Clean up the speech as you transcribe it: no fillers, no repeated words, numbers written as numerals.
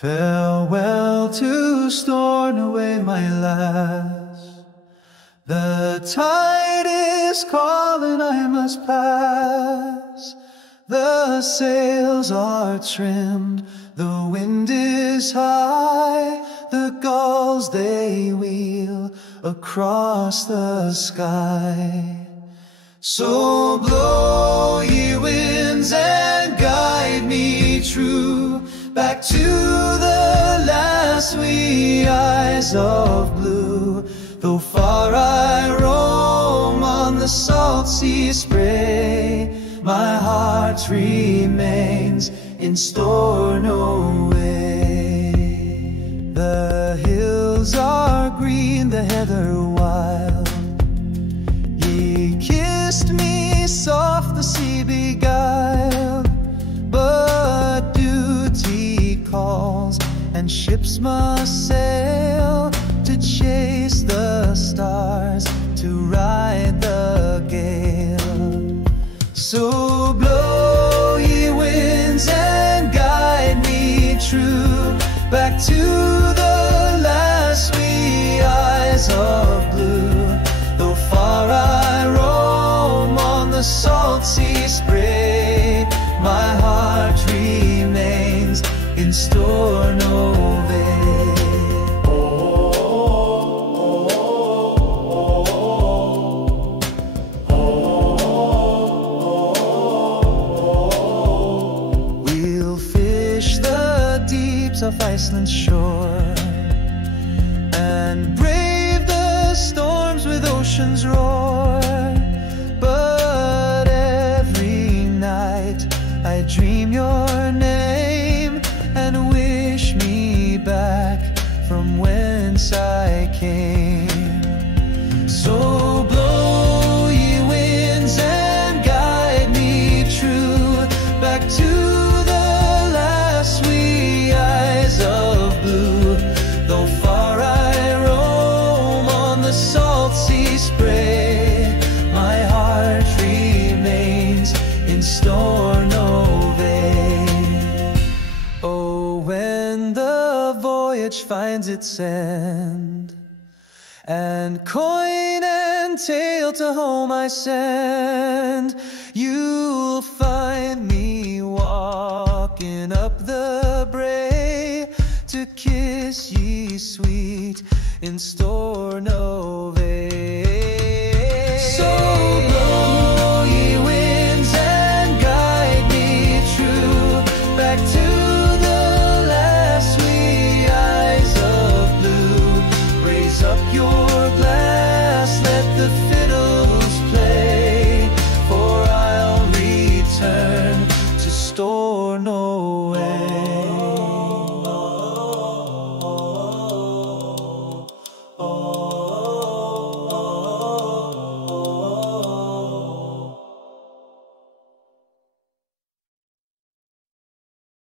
Farewell to Stornoway, my lass. The tide is calling, I must pass. The sails are trimmed, the wind is high. The gulls they wheel across the sky. So blow, ye winds, and guide me true back to the last wee eyes of blue. Though far I roam on the salt sea spray, my heart remains in Stornoway. The hills are green, the heather wild. Ye kissed me soft, the sea beguiled. But duty calls, and ships must sail to chase the stars, to ride the gale. So blow, ye winds, and guide me true back to the last wee eyes of blue. Though far I roam on the salt sea spray, my heart remains in Stornoway. We'll fish the deeps of Iceland's shore and brave the storms with ocean's roar. But every night I dream your name and wish me back from whence I came. So blow, ye winds, and guide me true back to the last wee eyes of blue. Though far I roam on the salt sea spray, my heart remains in Stornoway. Oh, when the voyage finds its end, and coin and tail to home I send, you'll find me walking up the brae to kiss ye sweet in Stornoway.